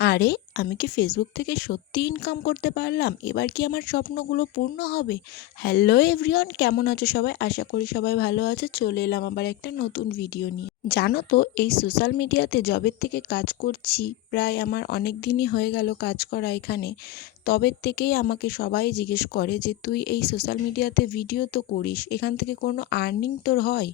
আরে, আমি কি ফেসবুক থেকে সত্যি ইনকাম করতে পারলাম? এবার কি আমার স্বপ্নগুলো পূর্ণ হবে? হ্যালো এভরিওয়ান, কেমন আছো সবাই? আশা করি সবাই ভালো আছো। চলে এলাম আবার একটা নতুন ভিডিও নিয়ে। জানো তো, এই সোশ্যাল মিডিয়াতে যবের থেকে কাজ করছি, প্রায় আমার অনেক দিনই হয়ে গেল কাজ করা এখানে। তবের থেকেই আমাকে সবাই জিজ্ঞেস করে যে তুই এই সোশ্যাল মিডিয়াতে ভিডিও তো করিস, এখান থেকে কোনো আর্নিং তোর হয়?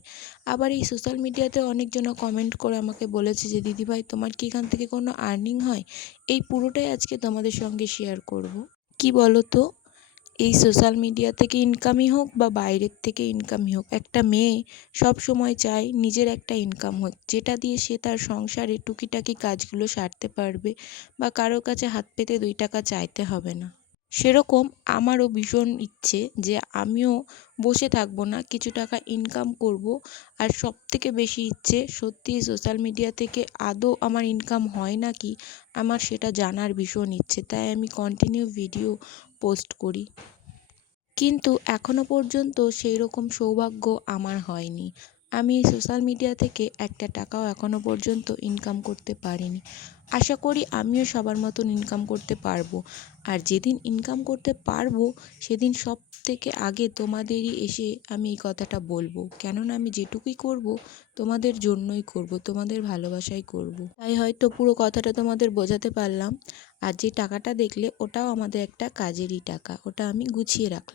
আবার এই সোশ্যাল মিডিয়াতে অনেকজন কমেন্ট করে আমাকে বলেছে যে দিদিভাই, তোমার কি এখান থেকে কোনো আর্নিং হয়? এই পুরোটাই আজকে তোমাদের সঙ্গে শেয়ার করব। কি বলো তো, এই সোশ্যাল মিডিয়া থেকে ইনকামই হোক বা বাইরের থেকে ইনকামই হোক, একটা মেয়ে সব সময় চায় নিজের একটা ইনকাম হোক, যেটা দিয়ে সে তার সংসারে টুকিটাকি কাজগুলো সারতে পারবে বা কারোর কাছে হাত পেতে 2 টাকা চাইতে হবে না। সেরকম আমারও ভীষণ ইচ্ছে যে আমিও বসে থাকবো না, কিছু টাকা ইনকাম করব। আর সবথেকে বেশি ইচ্ছে, সত্যি সোশ্যাল মিডিয়া থেকে আদৌ আমার ইনকাম হয় নাকি আমার সেটা জানার ভীষণ ইচ্ছে, তাই আমি কন্টিনিউ ভিডিও পোস্ট করি। কিন্তু এখনও পর্যন্ত সেই রকম সৌভাগ্য আমার হয়নি। আমি সোশ্যাল মিডিয়া থেকে একটা টাকাও এখনও পর্যন্ত ইনকাম করতে পারিনি। আশা করি আমিও সবার মতন ইনকাম করতে পারবো। আর যেদিন ইনকাম করতে পারবো, সেদিন সব থেকে আগে তোমাদেরই এসে আমি এই কথাটা বলবো। কেননা আমি যেটুকুই করব তোমাদের জন্যই করব, তোমাদের ভালোবাসাই করব। তাই হয়তো পুরো কথাটা তোমাদের বোঝাতে পারলাম। আর যে টাকাটা দেখলে, ওটাও আমাদের একটা কাজেরই টাকা, ওটা আমি গুছিয়ে রাখলাম।